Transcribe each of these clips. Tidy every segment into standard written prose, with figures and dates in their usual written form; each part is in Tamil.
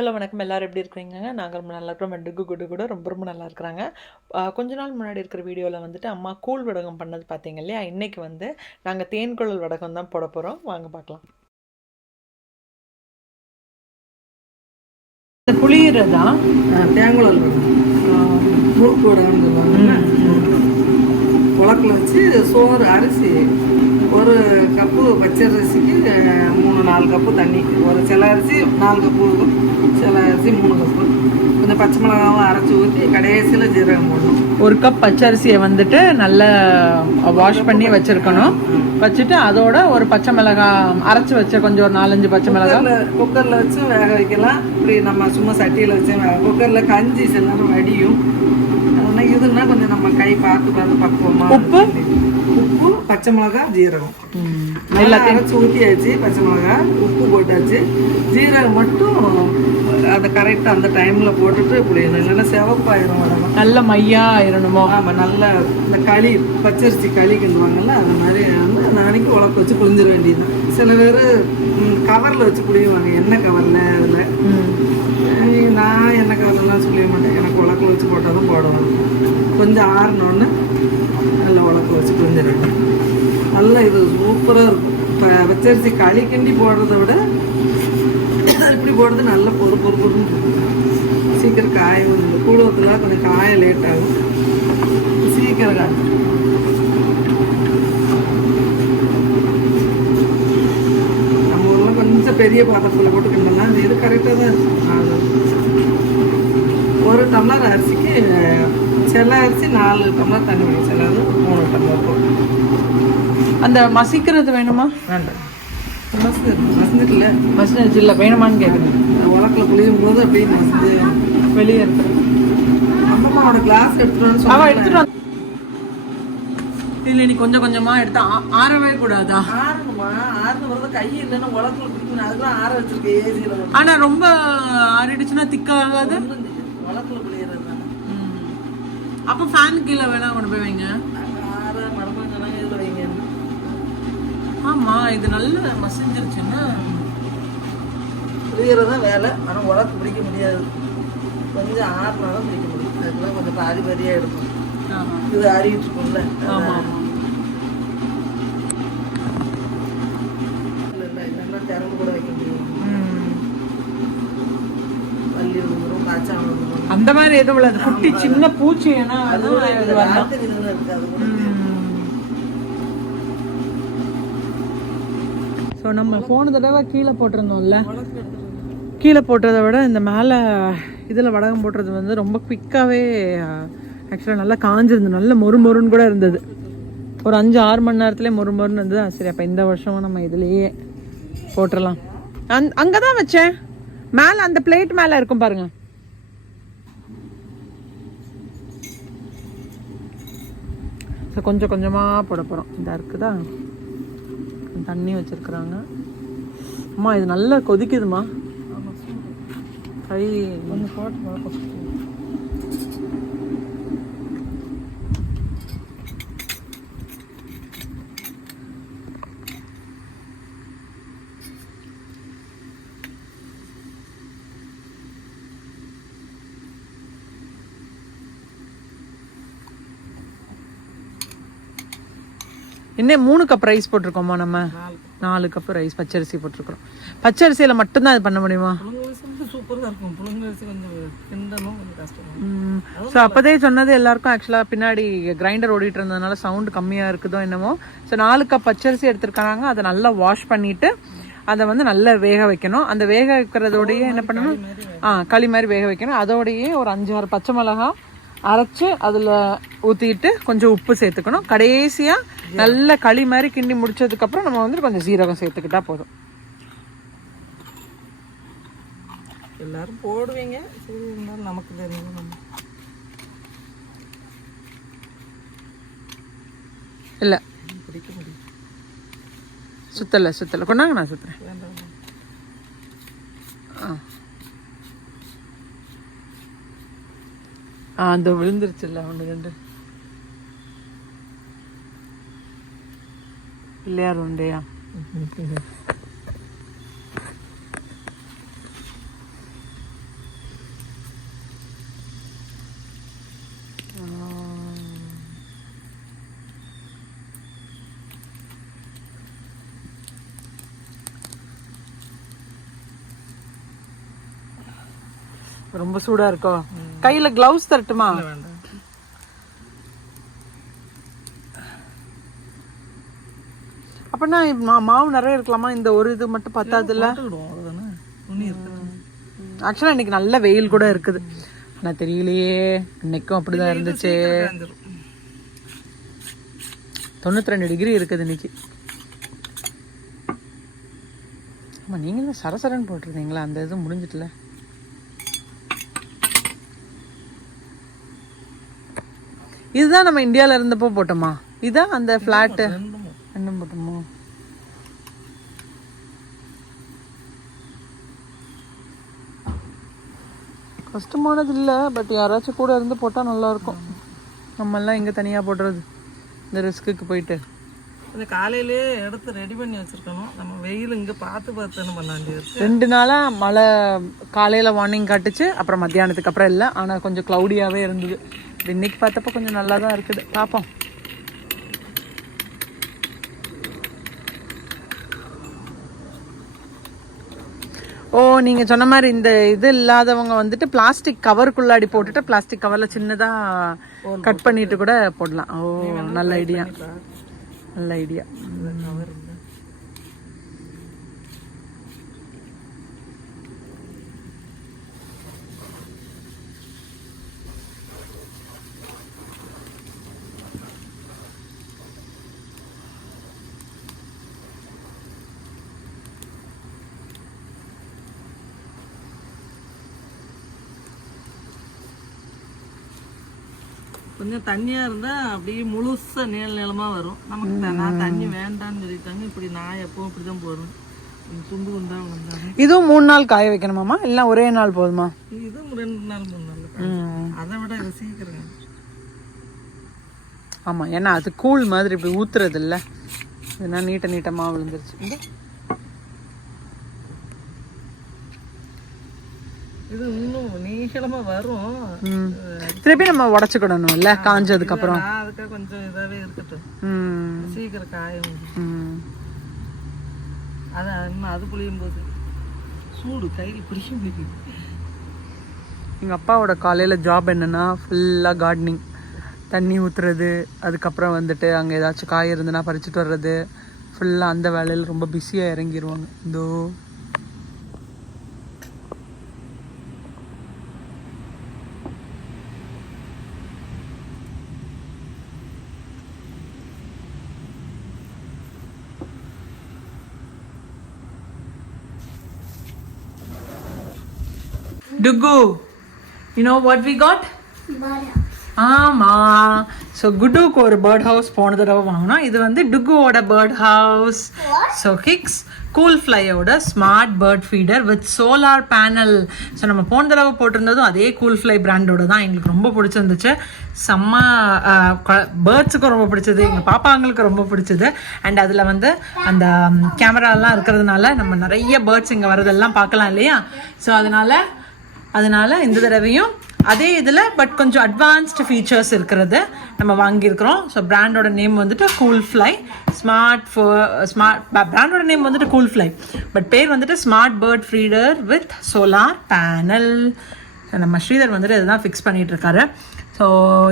ஹலோ வணக்கம். எல்லாரும் எப்படி இருக்கிறீங்க? நாங்கள் ரொம்ப நல்லா இருக்கிறோம். டுகு குடு கூட ரொம்ப நல்லா இருக்கிறாங்க. கொஞ்ச நாள் முன்னாடி இருக்கிற வீடியோவில் வந்துட்டு அம்மா கூழ் வடகம் பண்ணது பார்த்தீங்க இல்லையா? இன்னைக்கு வந்து நாங்கள் தேன்குழல் வடகம் தான் போட போகிறோம். வாங்க பார்க்கலாம். இந்த புளியறதா தேங்குழல் முறுக்கு வடகம் சொல்லுவாங்க. உலக்கில் வச்சு சோறு அரிசி ஒரு கப்பு பச்சரிசிக்கு 3-4 கப்பு தண்ணி, ஒரு சில அரிசி 4 கப்பு இருக்கும், சில அரிசி 3 கப்பு. கொஞ்சம் பச்சை மிளகாவும் அரைச்சி ஊற்றி கடைசியில் ஜீரகம் போடணும். ஒரு கப் பச்சரிசியை வந்துட்டு நல்லா வாஷ் பண்ணி வச்சுருக்கணும். வச்சுட்டு அதோட ஒரு பச்சை மிளகாய் அரைச்சி வச்ச கொஞ்சம் ஒரு 4-5 பச்சை மிளகாய் குக்கரில் வச்சும் வேக வைக்கலாம். இப்படி நம்ம சும்மா சட்டியில் வச்சும் குக்கரில் கஞ்சி சில நேரம் வடியும். அதனால் இதுன்னா கொஞ்சம் நம்ம கை பார்த்து பக்குவமாக உப்பு பச்சை மிளகாய் ஜீரகம் எல்லாத்தையும் அரைச்சி ஊற்றியாச்சு. பச்சை மிளகாய் உப்பு போட்டாச்சு. ஜீரகம் மட்டும் அதை கரெக்டாக அந்த டைமில் போட்டுட்டு புளியணும், இல்லைன்னா செவப்பாயிரும் வடகம். நல்ல மையா ஆயிரணுமோ? ஆமாம், நல்ல இந்த களி பச்சரிசி களி கிண்டுவாங்கல்ல, அந்த மாதிரி வந்து அந்த அன்னைக்கு உலக்க வச்சு புளிஞ்சிட வேண்டியது. சில பேர் கவரில் வச்சு புளியுவாங்க, எண்ணெய் கவரில். அதில் நான் எண்ணெய் கவர்லாம் சொல்லிட மாட்டேன். எனக்கு உலக்க வச்சு போட்டால் தான் போடணும். கொஞ்சம் ஆறினோன்னு நல்லா உலக்க வச்சு புளிஞ்சிடுங்க. நல்லா இது சூப்பராக இருக்கும். இப்போ பச்சரிசி களி கிண்டி போடுறத விட இப்படி போடுறது நல்ல பொறுப்புன்னு சீக்கிரம் காயும். கூடுவதுக்காக கொஞ்சம் காய லேட் ஆகும், சீக்கிரம் காயும். நம்ம ஊரில் கொஞ்சம் பெரிய பாத்திரத்தில் போட்டுக்கிட்டோம்னா இது கரெக்டாக தான் இருக்கும். ஒரு டம்ளர் அரிசிக்கு சில அரிசி 4 டம்ளர் தண்ணி வேணும், சிலது 3 டம்ளர் போடும். அந்த மசிக்கிறது வேணுமா? வேண்டாம், மசிஞ்சிட்டுல மசிஞ்சு இல்லை வேணுமான்னு கேட்குறேன். உலக்கில் புளியும் போது அப்படியே மசிஞ்சு வெளியே இருக்கிறேன். அம்மாவோட கிளாஸ் எடுத்துட்டு இல்லை, நீ கொஞ்சம் கொஞ்சமா எடுத்து ஆறவே கூடாதா? ஆறணுமா? ஆறுனு வரது கை இல்லைன்னா உலக்கில் பிடிக்கணும். அதுதான் ஆற வச்சிருக்கேன் ஏசியில். ஆனா ரொம்ப ஆறிடுச்சுன்னா திக்காகாது. உலக்கில் புளியறது தானே. அப்போ ஃபேன் கீழே வேணா கொண்டு போய் வைங்க. ஆற மடமாங்கன்னா இதில் வைங்க. ஆமா, இது நல்ல மசிஞ்சிருச்சுன்னா புளியறதான் வேலை. ஆனால் உலக்கு பிடிக்க முடியாது. கொஞ்சம் ஆறுனாலும் பிடிக்க முடியும். அதுக்கெல்லாம் கொஞ்சம் பாதி பாதியாக எடுக்கும். இது அறிவிட்டு இருக்கும்ல. ஆமா இல்லைன்னா திறந்து கூட வைக்க முடியும். வள்ளி விழுந்துரும், காய்ச்சா விழுந்துரும். அந்த மாதிரி எதுவும் இல்லை. குட்டி சின்ன பூச்சி ஏன்னா இருக்காது கூட. ஸோ நம்ம போன தடவை கீழே போட்டிருந்தோம்ல, கீழே போட்டதை விட இந்த மேலே இதில் வடகம் போட்டுறது வந்து ரொம்ப குவிக்காகவே ஆக்சுவலாக நல்லா காஞ்சிருந்து, நல்ல மொறுன்னு கூட இருந்தது. ஒரு 5-6 மணி நேரத்துலேயே மொறுன்னு இருந்தது. சரி, அப்போ இந்த வருஷமும் நம்ம இதுலேயே போட்டுடலாம். அங்கே தான் வச்சேன், மேலே அந்த பிளேட் மேலே இருக்கும் பாருங்க. ஸோ கொஞ்சம் கொஞ்சமாக போட போகிறோம். இந்த இருக்குதா, தண்ணி வச்சிருக்கிறாங்க. அம்மா இது நல்லா கொதிக்குதுமா. கை கொஞ்சம் போட்டு இன்னும் 3 கப் ரைஸ் போட்டிருக்கோமா? நம்ம 4 கப் ரைஸ் பச்சரிசி போட்டிருக்கிறோம். பச்சரிசியில் மட்டும்தான் அது பண்ண முடியுமா? சூப்பராக இருக்கும். புழுங்கரிசி கொஞ்சம் கிண்டலும் கொஞ்சம் கஷ்டம். ஸோ அப்போதே சொன்னது எல்லாருக்கும். ஆக்சுவலாக பின்னாடி கிரைண்டர் ஓடிட்டு இருந்ததுனால சவுண்டு கம்மியாக இருக்குதோ என்னமோ. ஸோ 4 கப் பச்சரிசி எடுத்துருக்காங்க. அதை நல்லா வாஷ் பண்ணிட்டு அதை வந்து நல்லா வேக வைக்கணும். அந்த வேக வைக்கிறதோடையே என்ன பண்ணணும், களி மாதிரி வேக வைக்கணும். அதோடையே ஒரு 5-6 பச்சை மிளகாய் அரைச்சு அதில் ஊற்றிட்டு கொஞ்சம் உப்பு சேர்த்துக்கணும். கடைசியாக நல்ல களி மாதிரி கிண்டி முடிச்சதுக்கப்புறம் நம்ம வந்து கொஞ்சம் சீரகம் சேர்த்துக்கிட்டா போதும். எல்லாரும் போடுவீங்க, சரி இருந்தாலும் நமக்கு தெரியும். இல்லை பிடிக்க முடியும். சுத்தலை கொண்டாங்க, நான் சுத்துறேன். அந்த விழுந்துருச்சுல்ல 1-2 பிள்ளையார் உண்டையா. ரொம்ப சூடா இருக்கோ? கையில கிளவுஸ் தரட்டுமா? வேண்டாம். அப்படின்னா மாவு நிறைய இருக்கலாமா? இந்த ஒரு இது மட்டும் பத்தாதுல்ல? அவ்வளவுதானே, துணி இருக்குது. ஆக்சுவலா இன்னைக்கு நல்ல வெயில் கூட இருக்குது. ஆனா தெரியலையே, இன்னைக்கும் அப்படிதான் இருந்துச்சு. 92 டிகிரி இருக்குது இன்னைக்கு. ஆமா, நீங்க தான் சரசரன்னு போட்டிருந்தீங்களா? அந்த இது முடிஞ்சிட்டுல. இதுதான் நம்ம இந்தியால இருந்தப்போ போட்டோமா? இதான் அந்த பிளாட் ரெண்டும் போட்டோமோ? கஷ்டமானது இல்லை, பட் யாராச்சும் கூட இருந்து போட்டால் நல்லாயிருக்கும். நம்மெல்லாம் எங்கே தனியாக போடுறது இந்த ரிஸ்க்குக்கு போயிட்டு. இந்த காலையிலே எடுத்து ரெடி பண்ணி வச்சுருக்கணும். நம்ம வெயில் இங்கே பார்த்து என்ன பண்ண வேண்டியது. 2 நாளாக மழை காலையில் வார்னிங் காட்டுச்சு, அப்புறம் மத்தியானத்துக்கு அப்புறம் இல்லை. ஆனால் கொஞ்சம் க்ளவுடியாகவே இருந்தது. இன்னைக்கு பார்த்தப்போ கொஞ்சம் நல்லா தான் இருக்குது. பார்ப்போம். ஓ, நீங்கள் சொன்ன மாதிரி இந்த இது இல்லாதவங்க வந்துட்டு பிளாஸ்டிக் கவருக்குள்ளாடி போட்டுட்டு பிளாஸ்டிக் கவரில் சின்னதாக கட் பண்ணிட்டு கூட போடலாம். ஓ, நல்ல ஐடியா, நல்ல ஐடியா. கொஞ்சம் தண்ணியாக இருந்தால் அப்படியே முழுசாக நீளமாக வரும். நமக்கு நான் தண்ணி வேண்டான்னு சொல்லிட்டாங்க. இப்படி நான் எப்பவும் இப்படி தான் போடுறேன். துண்டு குண்டாக வந்தாங்க. இதுவும் 3 நாள் காய வைக்கணுமாம்மா? இல்லை ஒரே நாள் போதுமா? இதுவும் 2 நாள் 3 நாள். அதை விட இது சீக்கிரம். ஆமாம், ஏன்னா அது கூழ் மாதிரி இப்படி ஊற்றுறது இல்லை. இதெல்லாம் நீட்டமாக விழுந்துருச்சு. இது இன்னும் நீளமாக வரும். திருப்பி நம்ம உடச்சுக்கிடணும் இல்லை காஞ்சதுக்கு அப்புறம். அதுக்காக கொஞ்சம் இதாகவே இருக்கட்டும், சீக்கிரம் காயும். அது புளியும் போது சூடு கையில் பிடிக்கும் போது. எங்கள் அப்பாவோட காலையில் ஜாப் என்னென்னா ஃபுல்லாக கார்டனிங், தண்ணி ஊற்றுறது, அதுக்கப்புறம் வந்துட்டு அங்கே ஏதாச்சும் காய் இருந்துன்னா பறிச்சுட்டு வர்றது, ஃபுல்லாக அந்த வேலையில் ரொம்ப பிஸியாக இறங்கிடுவாங்க. இதோ Duggu, you know what we got? ஆமா, ஸோ குட்டுக்கு ஒரு பேர்ட் ஹவுஸ் போன தடவை வாங்கினோம். இது வந்து டுக்குவோட bird house. So Hicks cool ஃப்ளையோட smart bird feeder with solar panel. So நம்ம போன தடவை போட்டிருந்ததும் அதே கூல் ஃப்ளை பிராண்டோட தான். எங்களுக்கு ரொம்ப பிடிச்சிருந்துச்சு. செம்ம பேர்ட்ஸுக்கும் ரொம்ப பிடிச்சது, எங்கள் பாப்பாங்களுக்கு ரொம்ப பிடிச்சது. அண்ட் அதில் வந்து அந்த கேமராலாம் இருக்கிறதுனால நம்ம நிறைய பேர்ட்ஸ் இங்கே வரதெல்லாம் பார்க்கலாம் இல்லையா? ஸோ அதனால இந்த தடவையும் அதே இதில் பட் கொஞ்சம் அட்வான்ஸ்டு ஃபீச்சர்ஸ் இருக்கிறது நம்ம வாங்கியிருக்கிறோம். ஸோ பிராண்டோட நேம் வந்துட்டு கூல் ஃப்ளை ஸ்மார்ட் பிராண்டோட நேம் வந்துட்டு கூல் ஃப்ளை, பட் பேர் வந்துட்டு smart bird feeder with solar panel. நம்ம ஸ்ரீதர் வந்துட்டு இதுதான் ஃபிக்ஸ் பண்ணிகிட்டு இருக்காரு. ஸோ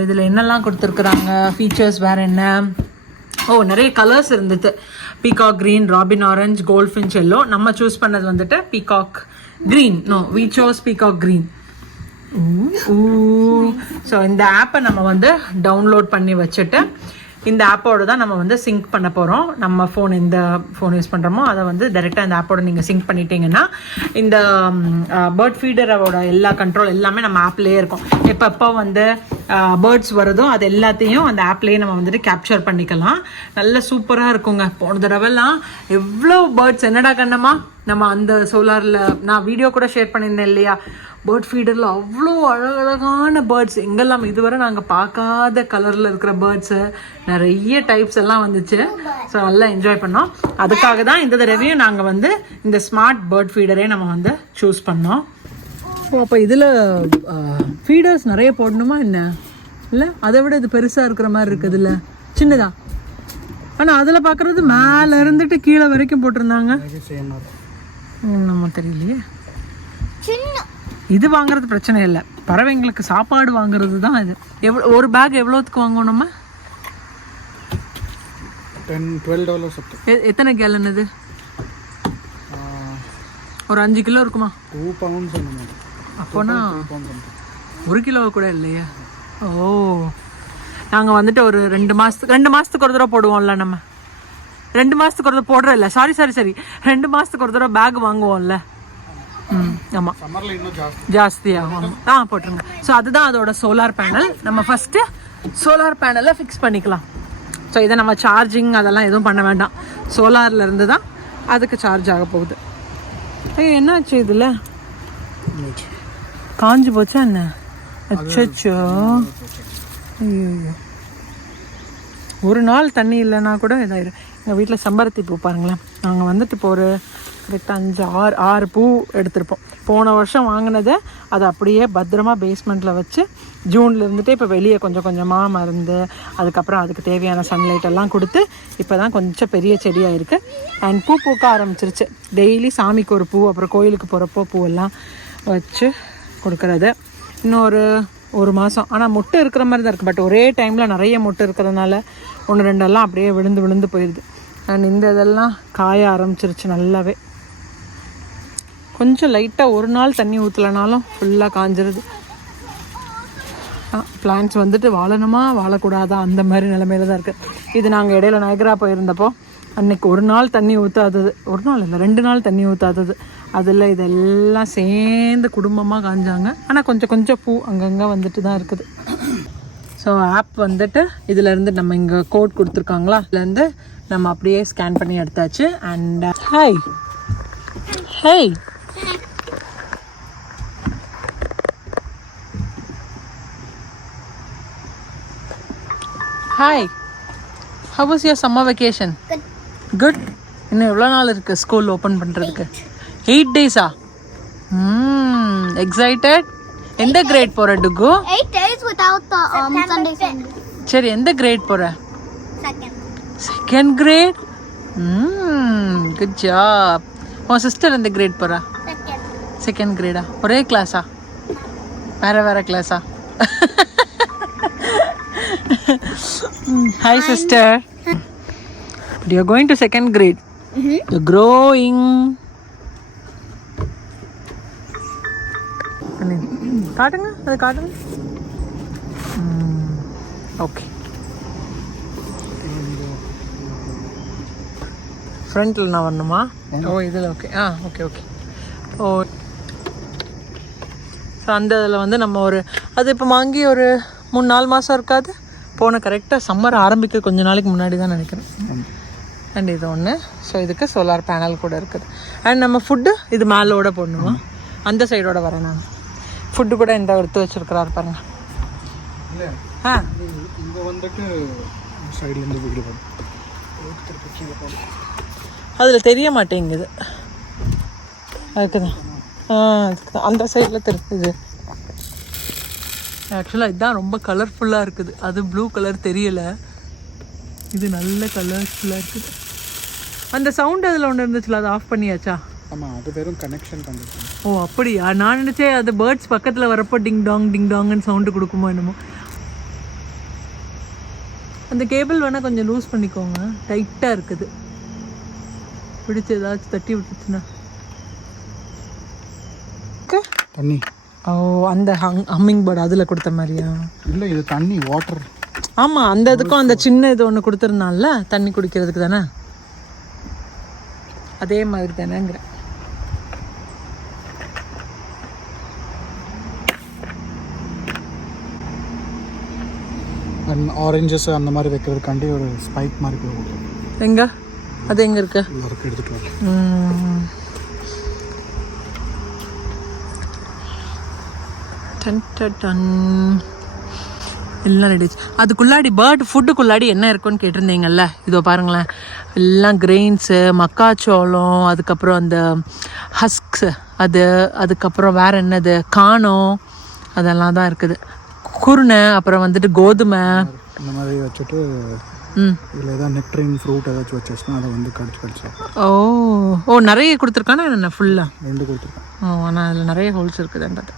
இதில் என்னெல்லாம் கொடுத்துருக்குறாங்க ஃபீச்சர்ஸ் வேறு என்ன? நிறைய கலர்ஸ் இருந்தது. Peacock green, robin orange, goldfinch yellow. நம்ம சூஸ் பண்ணது வந்துட்டு peacock green. we chose peacock green. So இந்த ஆப்பை நம்ம வந்து டவுன்லோட் பண்ணி வச்சுட்டு இந்த ஆப்போடு தான் நம்ம வந்து சிங்க் பண்ண போகிறோம். நம்ம ஃபோன் எந்த ஃபோன் யூஸ் பண்ணுறோமோ அதை வந்து டைரெக்டாக இந்த ஆப்போட நீங்கள் சிங்க் பண்ணிட்டீங்கன்னா இந்த பேர்ட் ஃபீடரோட எல்லா கண்ட்ரோல் எல்லாமே நம்ம ஆப்லேயே இருக்கும். எப்போ வந்து பேர்ட்ஸ் வருதோ அது எல்லாத்தையும் அந்த ஆப்லேயே நம்ம வந்துட்டு கேப்சர் பண்ணிக்கலாம். நல்ல சூப்பராக இருக்குங்க. போன தடவைலாம் எவ்வளோ பேர்ட்ஸ், என்னடா கண்ணம்மா நம்ம அந்த சோலாரில் நான் வீடியோ கூட ஷேர் பண்ணியிருந்தேன் இல்லையா? பேர்ட் ஃபீடரில் அவ்வளோ அழகழகான பேர்ட்ஸ், எங்கெல்லாம் இதுவரை நாங்கள் பார்க்காத கலரில் இருக்கிற பேர்ட்ஸு, நிறைய டைப்ஸ் எல்லாம் வந்துச்சு. ஸோ நல்லா என்ஜாய் பண்ணோம். அதுக்காக தான் இந்த தடவையும் நாங்கள் வந்து இந்த ஸ்மார்ட் பேர்ட் ஃபீடரே நம்ம வந்து சூஸ் பண்ணோம். அப்போ இதில் ஃபீடர்ஸ் நிறைய போடணுமா என்ன? இல்லை, அதை விட இது பெருசாக இருக்கிற மாதிரி இருக்குது. இல்லை சின்னதா, ஆனால் அதில் பார்க்குறது மேலே இருந்துட்டு கீழே வரைக்கும் போட்டிருந்தாங்க. நம்ம தெரியலையே. இது வாங்குறது பிரச்சனை இல்லை, பறவைங்களுக்கு சாப்பாடு வாங்குறது தான் இது. ஒரு பேக் எவ்வளோத்துக்கு வாங்குவோம் நம்ம? $10-12. எத்தனை கேலன் இது? ஒரு 5 கிலோ இருக்குமா? 2 pounds. அப்போனா 1 கிலோ கூட இல்லையா? ஓ, நாங்கள் வந்துட்டு ஒரு 2 மாதத்துக்கு ஒரு தடவை போடுவோம்ல நம்ம. 2 மாதத்துக்கு ஒரு தடவை போடுற இல்லை, சாரி 2 மாதத்துக்கு ஒரு தடவை பேக் வாங்குவோம்ல. ஆமாம், ஜாஸ்தியாகும். போட்டுருங்க. ஸோ அதுதான் அதோட சோலார் பேனல். நம்ம ஃபஸ்ட்டு சோலார் பேனலை ஃபிக்ஸ் பண்ணிக்கலாம். ஸோ இதை நம்ம சார்ஜிங் அதெல்லாம் எதுவும் பண்ண வேண்டாம், சோலாரில் இருந்து தான் அதுக்கு சார்ஜ் ஆக போகுது. என்னாச்சு இதில்? காஞ்சி போச்சா என்ன? அச்சோ, ஐயோ, ஒரு நாள் தண்ணி இல்லைன்னா கூட இதாயிரும். எங்கள் வீட்டில் செம்பருத்தி பூ பாருங்களேன். நாங்கள் வந்துட்டு இப்போ ஒரு கரெக்டாக 6 பூ எடுத்திருப்போம். போன வருஷம் வாங்கினதை அதை அப்படியே பத்திரமா பேஸ்மெண்ட்டில் வச்சு ஜூனில் இருந்துட்டு இப்போ வெளியே கொஞ்சம் கொஞ்சமாக மருந்து, அதுக்கப்புறம் அதுக்கு தேவையான சன்லைட் எல்லாம் கொடுத்து இப்போ தான் கொஞ்சம் பெரிய செடியாக இருக்குது. அண்ட் பூ பூக்க ஆரம்பிச்சிருச்சு. டெய்லி சாமிக்கு ஒரு பூ, அப்புறம் கோயிலுக்கு போகிறப்போ பூவெல்லாம் வச்சு கொடுக்குறது. இன்னொரு 1 மாதம். ஆனால் முட்டை இருக்கிற மாதிரி தான் இருக்குது. பட் ஒரே டைமில் நிறைய முட்டை இருக்கிறதுனால 1-2 அப்படியே விழுந்து போயிடுது. அண்ட் இந்த இதெல்லாம் காய ஆரம்பிச்சிருச்சு நல்லாவே. கொஞ்சம் லைட்டாக ஒரு நாள் தண்ணி ஊற்றலைனாலும் ஃபுல்லாக காஞ்சிருது. பிளான்ட்ஸ் வந்துட்டு வாழணுமா வாழக்கூடாதா அந்த மாதிரி நிலமையில தான் இருக்குது. இது நாங்கள் இடையில நயகரா போயிருந்தப்போ அன்னைக்கு ஒரு நாள் தண்ணி ஊற்றாதது, ஒரு நாள் இல்லை 2 நாள் தண்ணி ஊற்றாதது, அதில் இதெல்லாம் சேர்ந்து குடும்பமாக காஞ்சாங்க. ஆனால் கொஞ்சம் பூ அங்கங்கே வந்துட்டு தான் இருக்குது. ஸோ ஆப் வந்துட்டு இதிலேருந்து நம்ம இங்கே கோட் கொடுத்துருக்காங்களா, இதுலேருந்து நம்ம அப்படியே ஸ்கேன் பண்ணி எடுத்தாச்சு. And hi how was your summer vacation? Good. இன்னும் எவ்வளோ நாள் இருக்குது ஸ்கூல் ஓப்பன் பண்ணுறதுக்கு? 8 days-ஆ? எக்ஸைட்டட். எந்த கிரேட் போகிற டுகு? 8 days without the Sunday. சரி, எந்த கிரேட் போகிற? Second grade. Good job. உன் சிஸ்டர் எந்த கிரேட் போகிறா? செகண்ட் கிரேடா? ஒரே கிளாஸா வேற கிளாஸா? Hi sister. But you're going to second grade. You're growing. காட்டுங்க, அது காட்டுங்க. ஓகே, ஃப்ரண்ட்டில் நான் வரணுமா? ஓ இதில் ஓகே. ஓகே. ஓ, ஸோ அந்த இதில் வந்து நம்ம அது இப்போ வாங்கி ஒரு 3-4 மாதம் இருக்காது. போன கரெக்டாக சம்மர் ஆரம்பிக்க கொஞ்ச நாளைக்கு முன்னாடி தான் நினைக்கிறேன். அண்ட் இது ஒன்று. ஸோ இதுக்கு சோலார் பேனல் கூட இருக்குது. அண்ட் நம்ம ஃபுட்டு இது மேலோட போடணுமா? அந்த சைடோட வரேன் நான். ஃபுட்டு கூட இந்த எடுத்து வச்சுருக்கிறாரு பாருங்க. இங்கே வந்துட்டு சைட்லேருந்து வீடு அதில் தெரிய மாட்டேங்குது. அதுக்குதான் அந்த சைடில் தெரியுது. ஆக்சுவலாக இதுதான் ரொம்ப கலர்ஃபுல்லாக இருக்குது. அது ப்ளூ கலர் தெரியலை, இது நல்ல கலர்ஃபுல்லாக இருக்குது. அந்த சவுண்ட் அதில் ஒன்று இருந்துச்சுல, அதை ஆஃப் பண்ணியாச்சா? ஆமாம், அது வெறும் கனெக்ஷன் பண்ணிருக்கேன். ஓ அப்படியா? நான் நினச்சேன் அது பேர்ட்ஸ் பக்கத்தில் வரப்போ டிங் டாங்னு சவுண்டு கொடுக்குமோ என்னமோ. அந்த கேபிள் வேணால் கொஞ்சம் லூஸ் பண்ணிக்கோங்க, டைட்டாக இருக்குது. பிடிச்சி ஏதாச்சும் தட்டி விட்டுச்சுன்னா தண்ணி. ஓ, அந்த ஹம்மிங் பேர்டு அதில் கொடுத்த மாதிரியா? இல்லை, இது தண்ணி, வாட்டர். ஆமாம், அந்த இதுக்கும் அந்த சின்ன இது ஒன்று கொடுத்துருந்தான்ல தண்ணி குடிக்கிறதுக்கு தானே, அதே மாதிரி தானேங்கிறேன். ஆரஞ்சஸ் அந்த மாதிரி வைக்கிறதுக்காண்டி ஒரு ஸ்பைக் மாதிரி போகும். எங்க அது எங்கே இருக்கு? எடுத்துகிட்டு வரேன். எல்லாம் ரெடி. அதுக்குள்ளாடி பேர்டு ஃபுட்டுக்குள்ளாடி என்ன இருக்குன்னு கேட்டிருந்தீங்கல்ல, இதோ பாருங்களேன். எல்லாம் கிரெயின்ஸு, மக்காச்சோளம், அதுக்கப்புறம் அந்த ஹஸ்க்ஸு, அதுக்கப்புறம் வேறு என்னது, காணம், அதெல்லாம் தான் இருக்குது. குருணை, அப்புறம் வந்துட்டு கோதுமை, இந்த மாதிரி வச்சுட்டு ம். இதில் ஏதாவது நெக்ட்ரின் ஃப்ரூட் ஏதாச்சும் வச்சாச்சுன்னா அதை வந்து கடிச்சு ஓ நிறைய கொடுத்துருக்கானா என்ன ஃபுல்லாக? 2 கொடுத்துருக்கேன். ஆனால் அதில் நிறைய ஹோல்ஸ் இருக்குதுன்றது.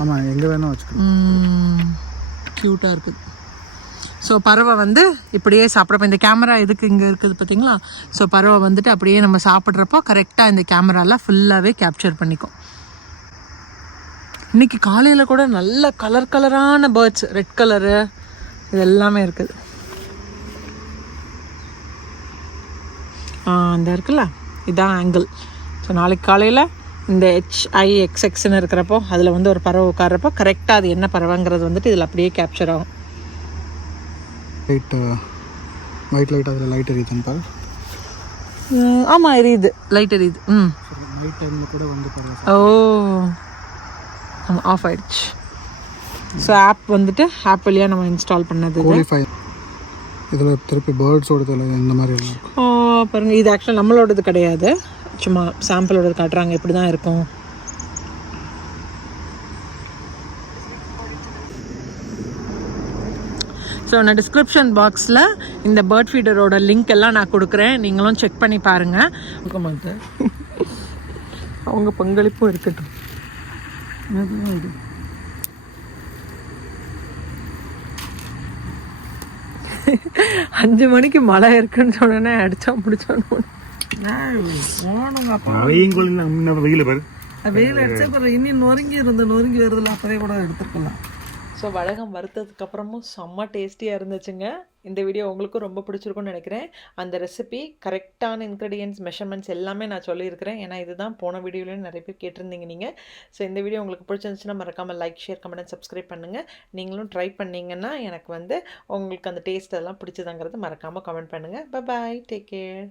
ஆமாம், எங்கே வேணால் வச்சுக்கலாம். க்யூட்டாக இருக்குது. ஸோ பறவை வந்து இப்படியே சாப்பிட்றப்ப இந்த கேமரா எதுக்கு இங்கே இருக்குது பார்த்தீங்களா? ஸோ பறவை வந்துட்டு அப்படியே நம்ம சாப்பிட்றப்போ கரெக்டாக இந்த கேமராவில் ஃபுல்லாகவே கேப்சர் பண்ணிக்கும். இன்றைக்கி காலையில் கூட நல்ல கலரான பேர்ட்ஸ், ரெட் கலரு இது எல்லாமே இருக்குது. இந்த இருக்குல்ல இதான் ஆங்கிள். ஸோ நாளைக்கு காலையில் இந்த HIXXன்னு இருக்கிறப்போ அதில் வந்து ஒரு பறவை உட்கார்றப்போ கரெக்டாக அது என்ன பறவைங்கிறது வந்துட்டு இதில் அப்படியே கேப்சர் ஆகும். ஒயிட் லைட் அதில் லைட் எரியுதுன்னு பாரு. ஆமாம் எரியுது, லைட் எரியுது. நைட் டைமில் கூட வந்து பாரு. ஆஃப் ஆயிடுச்சு. ஸோ ஆப் வந்துட்டு ஆப் வழியாக நம்ம இன்ஸ்டால் பண்ணது. கோலிஃபை இதில் திருப்பி பேர்ட்ஸோட இந்த மாதிரி எல்லாம் இருக்கும். பாருங்கள், இது ஆக்சுவலாக நம்மளோடது கிடையாது, சும்மா சாம்பிளோடது காட்டுறாங்க இப்படி தான் இருக்கும். ஸோ நான் டிஸ்கிரிப்ஷன் பாக்ஸில் இந்த பேர்ட் ஃபீடரோட லிங்க் எல்லாம் நான் கொடுக்குறேன், நீங்களும் செக் பண்ணி பாருங்கள். கொடுக்க மாட்டேன், அவங்க பங்களிப்பும் இருக்கட்டும். 5 மணிக்கு மழை இருக்குன்னு சொன்னோன்னே அடிச்சா முடிச்சோன்னு வெயில் அடிச்சா அப்புறம் இன்னும் நொறுங்கி வருதுல, அப்போதே கூட எடுத்துக்கலாம். ஸோ வடகம் வறுத்ததுக்கப்புறமும் செம்ம டேஸ்டியாக இருந்துச்சுங்க. இந்த வீடியோ உங்களுக்கும் ரொம்ப பிடிச்சிருக்குன்னு நினைக்கிறேன். அந்த ரெசிபி கரெக்டான இன்க்ரீடியன்ட்ஸ் மெஷர்மெண்ட்ஸ் எல்லாமே நான் சொல்லியிருக்கிறேன், ஏன்னா இதுதான் போன வீடியோலையும் நிறைய பேர் கேட்டிருந்தீங்க நீங்கள். ஸோ இந்த வீடியோ உங்களுக்கு பிடிச்சிருந்துச்சுன்னா மறக்காமல் லைக், ஷேர், கமெண்ட், சப்ஸ்கிரைப் பண்ணுங்கள். நீங்களும் ட்ரை பண்ணிங்கன்னா எனக்கு வந்து உங்களுக்கு அந்த டேஸ்ட் எல்லாம் பிடிச்சதாங்கிறது மறக்காமல் கமெண்ட் பண்ணுங்கள். Bye, take care.